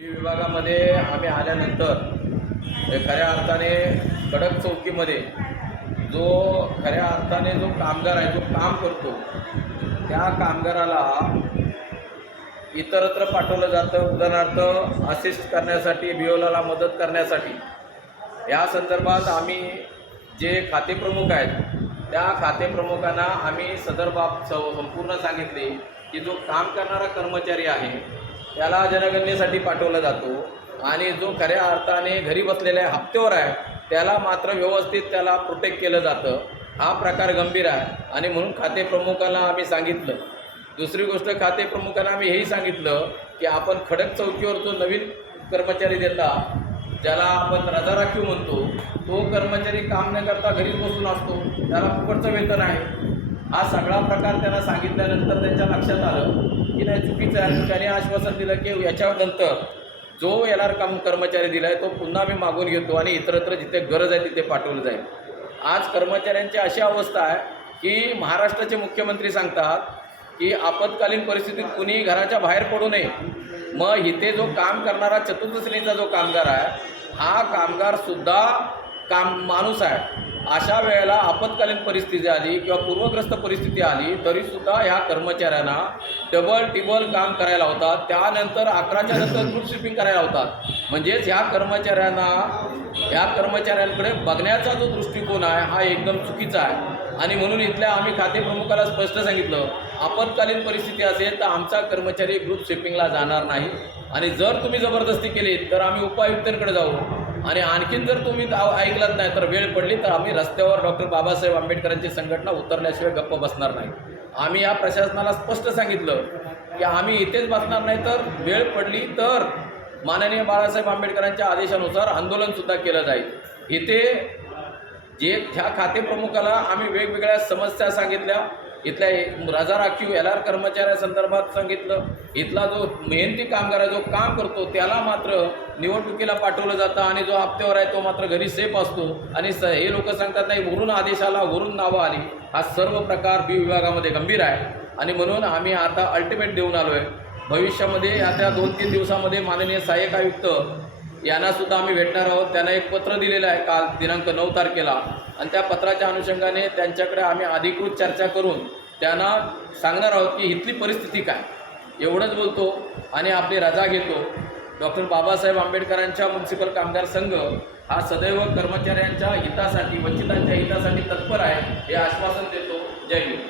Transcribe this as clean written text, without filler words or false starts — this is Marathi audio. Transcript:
विभागामध्ये आम्ही आल्यानंतर खऱ्या अर्थाने कडक चौकीमध्ये जो खऱ्या अर्थाने जो कामगार आहे, जो काम करतो, त्या कामगाराला इतरत्र पाठवलं जातं. उदाहरणार्थ असिस्ट करण्यासाठी, बिओलाला मदत करण्यासाठी. या संदर्भात आम्ही जे खाते प्रमुख आहेत त्या खाते प्रमुखांना आम्ही सदर बाब संपूर्ण सांगितले की जो काम करणारा कर्मचारी आहे त्याला जनगणनेसाठी पाठवला जातो आणि जो खऱ्या अर्थाने घरी बसलेल्या हप्त्यावर आहे त्याला मात्र व्यवस्थित त्याला प्रोटेक्ट केलं जातं. हा प्रकार गंभीर आहे आणि म्हणून खाते प्रमुखांना आम्ही सांगितलं. दुसरी गोष्ट, खाते प्रमुखांना आम्ही हेही सांगितलं की आपण खडक चौकीवर जो नवीन कर्मचारी देता, ज्याला आपण रजा राखीव म्हणतो, तो कर्मचारी काम न करता घरीच बसून असतो, त्याला फुकटचं वेतन आहे. हा सगळा प्रकार त्यांना सांगितल्यानंतर त्यांच्या लक्षात आलं की नाही, चुकीचं आहे. त्याने आश्वासन दिलं की याच्यानंतर जो येणार कर्मचारी दिला आहे तो पुन्हा मी मागून घेतो आणि इतरत्र जिथे गरज आहे तिथे पाठवलं जाईल. आज कर्मचाऱ्यांची अशी अवस्था आहे की महाराष्ट्राचे मुख्यमंत्री सांगतात की आपत्कालीन परिस्थितीत कुणी घराच्या बाहेर पडू नये. मग इथे जो काम करणारा चतुर्थ श्रेणीचा जो कामगार आहे, हा कामगारसुद्धा माणूस आहे. अशा वेळेला आपत्कालीन परिस्थिती आली किंवा पूर्वग्रस्त परिस्थिती आली तरीसुद्धा ह्या कर्मचाऱ्यांना डबल टिबल काम करायला होतात. त्यानंतर 11च्या नंतर ग्रुप स्वीपिंग करायला होतात. म्हणजेच ह्या कर्मचाऱ्यांकडे बघण्याचा जो दृष्टिकोन आहे हा एकदम चुकीचा आहे. आणि म्हणून इथल्या आम्ही खाते प्रमुखाला स्पष्ट सांगितलं, आपत्कालीन परिस्थिती असेल तर आमचा कर्मचारी ग्रुप स्वीपिंगला जाणार नाही आणि जर तुम्ही जबरदस्ती केली तर आम्ही उपायुक्तांकडे जाऊ आणि आणखीन जर तुम्ही ऐकलत नाही तर वेळ पडली तर आम्ही रस्त्यावर डॉक्टर बाबासाहेब आंबेडकरांची संघटना उतरल्याशिवाय गप्प बसणार नाही. आम्ही या प्रशासनाला स्पष्ट सांगितलं की आम्ही इथेच बसणार नाही, तर वेळ पडली तर माननीय बाळासाहेब आंबेडकरांच्या आदेशानुसार आंदोलनसुद्धा केलं जाईल. इथे ह्या खाते प्रमुखाला आम्ही वेगवेगळ्या समस्या सांगितल्या. इथल्या रजा राखीव LR कर्मचाऱ्यासंदर्भात सांगितलं. इथला जो मेहनती कामगार आहे, जो काम करतो, त्याला मात्र निवडणुकीला पाठवलं जातं आणि जो हप्त्यावर आहे तो मात्र घरी सेफ असतो. आणि हे लोक सांगतात नाही, वरून आदेश आला, वरून नावं आली. हा सर्व प्रकार B विभागामध्ये गंभीर आहे आणि म्हणून आम्ही आता अल्टिमेट देऊन आलो आहे. भविष्यामध्ये आता 2-3 दिवसामध्ये माननीय सहाय्यक आयुक्त यांनासुद्धा आम्ही भेटणार आहोत. त्यांना एक पत्र दिलेलं आहे काल दिनांक 9 तारखेला आणि त्या पत्राच्या अनुषंगाने त्यांच्याकडे आम्ही अधिकृत चर्चा करून त्यांना सांगणार आहोत की इथली परिस्थिती काय. एवढंच बोलतो आणि आपली रजा घेतो. डॉक्टर बाबासाहेब आंबेडकरांच्या म्युनिसिपल कामगार संघ हा सदैव कर्मचाऱ्यांच्या हितासाठी, वंचितांच्या हितासाठी तत्पर आहे, हे आश्वासन देतो. जय हिंद.